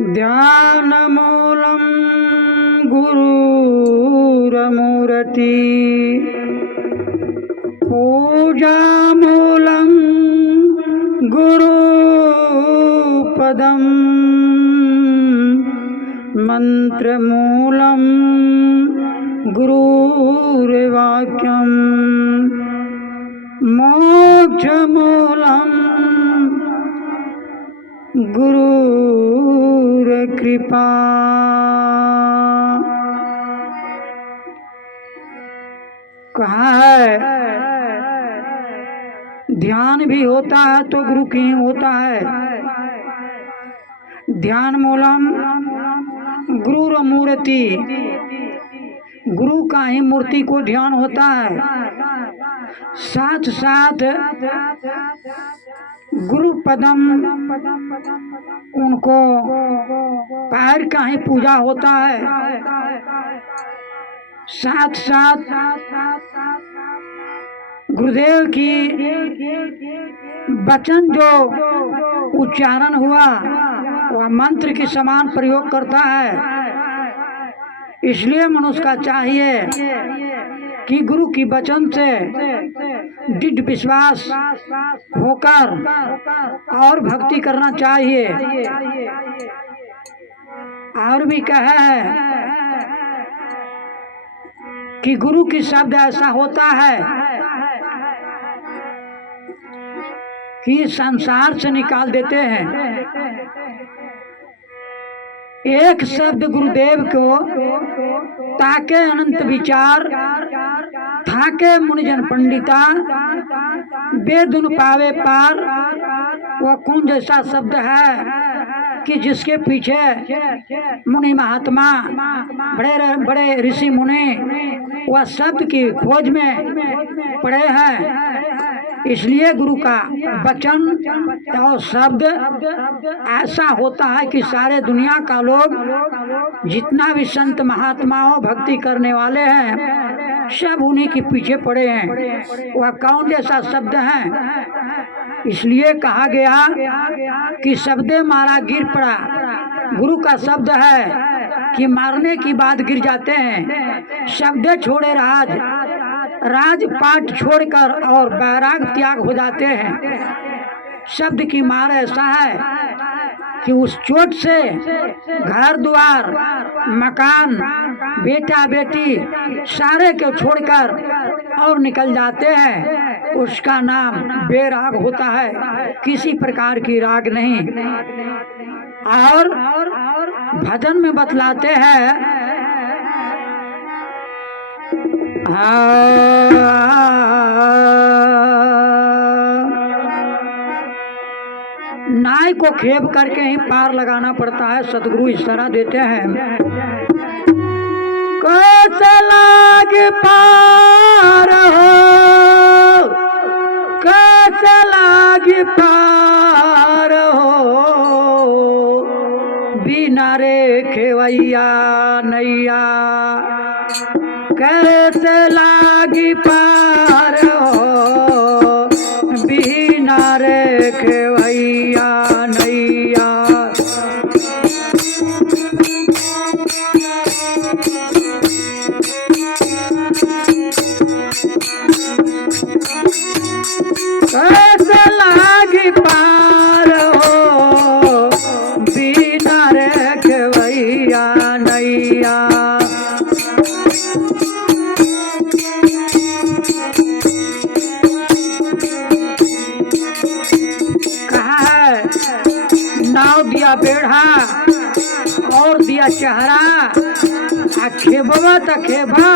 ध्यानमूलं गुरुरमूर्ति पूजामूलं गुरुपदं मंत्रमूलं गुरुर्वाक्यं मोक्षमूलं गुरुर्कृपा। कहा है ध्यान भी होता है तो गुरु की होता है। ध्यान मूलम गुरु मूर्ति, गुरु का ही मूर्ति को ध्यान होता है। साथ साथ गुरु पदम उनको पैर का ही पूजा होता है। साथ साथ गुरुदेव की वचन जो उच्चारण हुआ वह मंत्र के समान प्रयोग करता है। इसलिए मनुष्य का चाहिए कि गुरु की वचन से दृढ़ विश्वास होकर और भक्ति करना चाहिए। और भी कहा है कि गुरु की शब्द ऐसा होता है कि संसार से निकाल देते हैं। एक शब्द गुरुदेव को ताके अनंत विचार थाके मुनिजन पंडिता वेदुन पावे पार। वह कौन जैसा शब्द है कि जिसके पीछे मुनि महात्मा बड़े बड़े ऋषि मुनि वह शब्द की खोज में पड़े हैं। इसलिए गुरु का वचन और शब्द ऐसा होता है कि सारे दुनिया का लोग जितना भी संत महात्माओं भक्ति करने वाले हैं सब उन्हीं के पीछे पड़े हैं। वह कौन जैसा शब्द है? इसलिए कहा गया कि शब्दे मारा गिर पड़ा। गुरु का शब्द है कि मारने की बात गिर जाते हैं। शब्दे छोड़े राज, राज पाठ छोड़कर और बैराग त्याग हो जाते हैं। शब्द की मार ऐसा है कि उस चोट से घर द्वार मकान बेटा बेटी सारे को छोड़कर और निकल जाते हैं। उसका नाम बेराग होता है, किसी प्रकार की राग नहीं। और भजन में बतलाते हैं नाई को खेप करके ही पार लगाना पड़ता है। सतगुरु इशारा देते हैं कैसे लाग पार हो, कैसे लाग पार हो, बिना रे खेवैया नैया। कैसे लागी पार हो, बिना रे खेवैया नैया। कैसे लागी पार हो, बिना रे खेवैया नैया। नाव दिया बेढ़ा और दिया चेहरा, खेबवा तो खेबा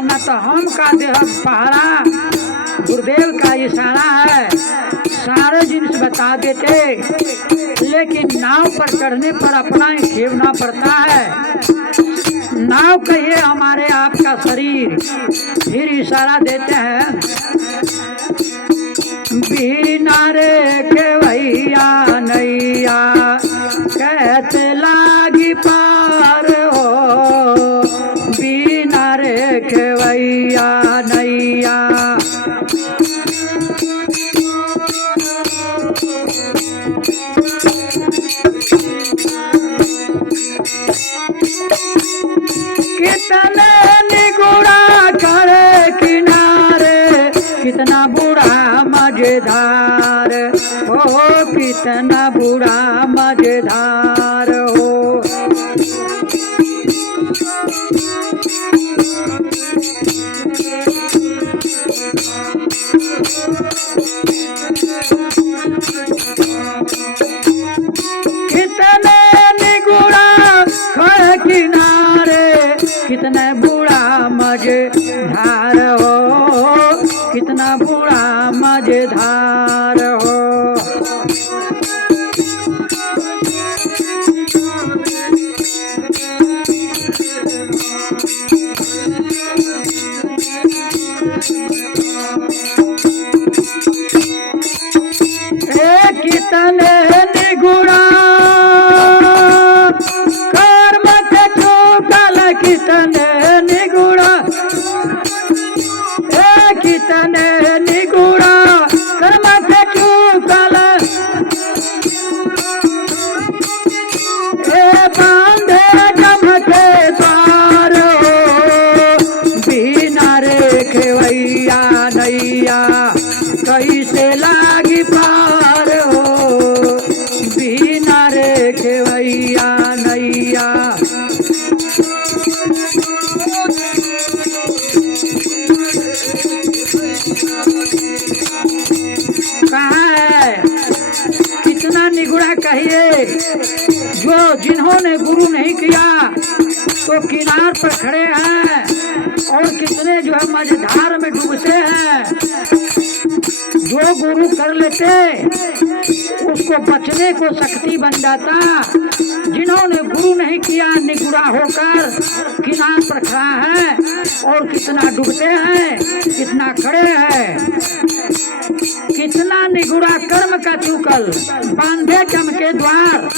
न तो हम का देह पहरा। गुरुदेव का इशारा है, सारे जिनिस बता देते लेकिन नाव पर चढ़ने पर अपना ही खेवना पड़ता है। नाव कहिए हमारे आपका शरीर। फिर इशारा देते हैं बिना रे खेवैया नैया। कैसे लागी पार हो, बिना रे खेवैया नैया। मजेदार हो, कितना बूढ़ा मजेदार हो। कितने निगुड़ा खड़े किनारे, कितने बूढ़ा मजेदार हो, कितना बूढ़ा मजेदार हो। कितने निगुड़ा कर्म के चूकल, कितने निगुड़ा, कितने निगुड़ा कर्म के चूकल, बांधे गम के द्वार हो, बिना रे खेवैया नैया कैसे लागी पार हो, बिना रे खेवैया नैया। कहाँ है कितना निगुड़ा कहिए, जो जिन्होंने गुरु नहीं किया तो किनार पर खड़े हैं, और कितने जो है मझधार में डूबते हैं। जो गुरु कर लेते उसको बचने को शक्ति बन जाता, जिन्होंने गुरु नहीं किया निगुड़ा होकर किनार पर खड़ा है, और कितना डूबते हैं, कितना खड़े हैं। कितना निगुड़ा कर्म का चूकल, बांधे जम के द्वार,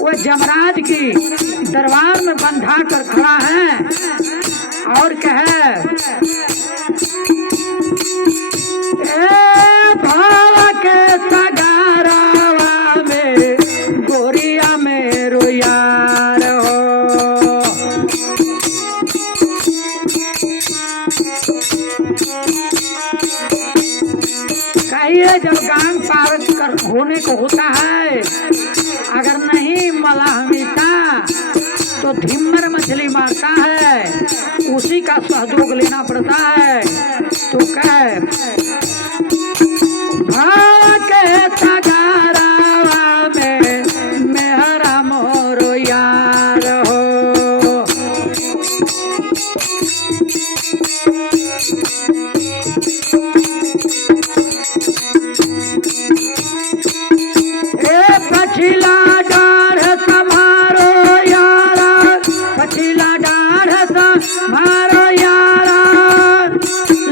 वो जमराज की दरबार में बंधा कर खड़ा है, और कहे भाव के सगारावा में गोरिया मेरो यार हो। कहिए जब गांग पार कर होने को होता है, अगर नहीं मलाह मिलता तो धिम्मर मछली मारता है, उसी का सहयोग लेना पड़ता है। तो कह भाव के सगारावा में मेहरा मोरो यार हो। पछिला डाढ़ समारो यारा, पछिला डाढ़ समारो यारा,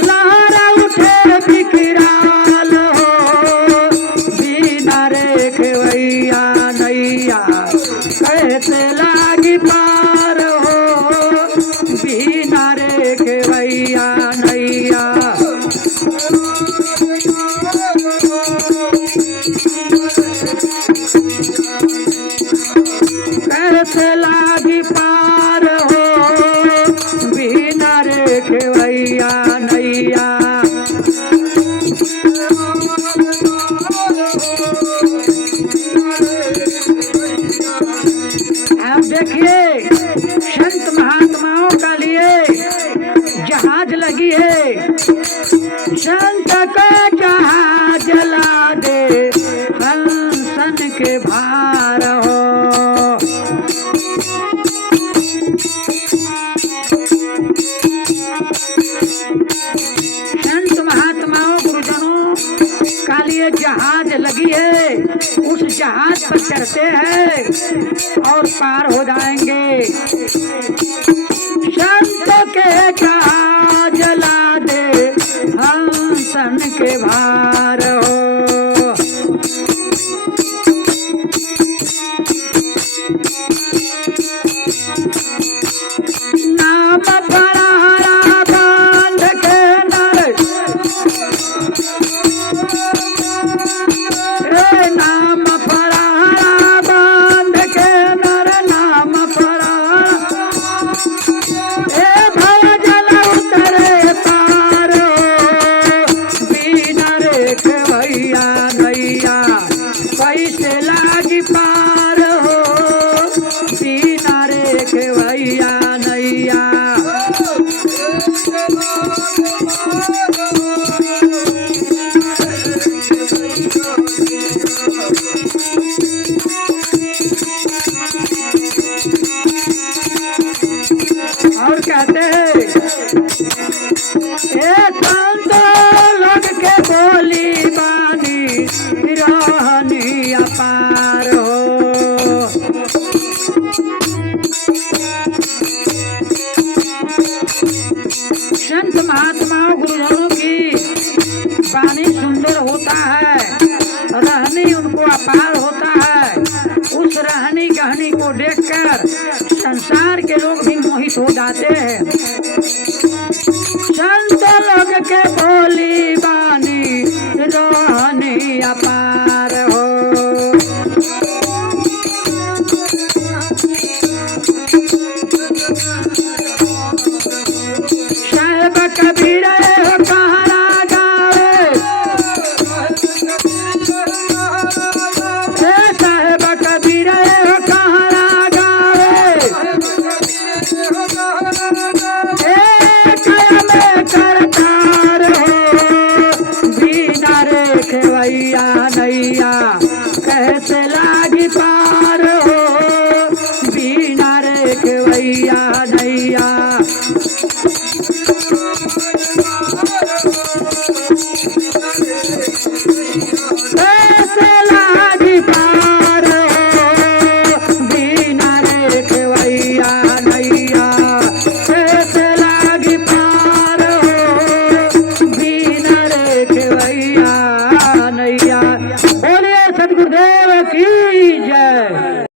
लहरा उठे बिकराल हो, बिना रे खेवैया नैया कैसे लागी पार हो, बिना रे खेवैया नैया। कैसे लागी पार हो, बिना रे खेवैया नैया। अब देखिए संत महात्माओं का लिए जहाज लगी है, संत का जहाज ला दे हंसन के भार हो। संत महात्माओं गुरुजनों का लिए जहाज लगी है, उस जहाज पर चढ़ते हैं और पार हो जाएंगे। संत के जहाज ला दे हंसन के भार हो। नाम परारा बांध के नर, नाम परारा बांध के नर, नाम परारा भव जल उतरे पार, बिना गाते संत लोग के बोली बानी रहनी अपार हो। संत महात्माओं गुरुजनों की वाणी सुंदर होता है, रहनी उनको अपार होता है। उस रहनी कहनी को देखकर संसार के लोग भी मोहित हो जाते हैं। संत लोग के बोली बानी रहनी अपार हो। साहेब कबीर कहारा गावे, साहेब कबीर कहारा गावे, में करतार हो बिना रे खेवैया नैया कैसे लागी पार हो। बिना रे खेवैया नैया कैसे लागी पार हो। बिना रे खेवैया नैया कैसे लागी पार हो। बिना रे खेवैया नैया। बोलिए सतगुरुदेव की जय।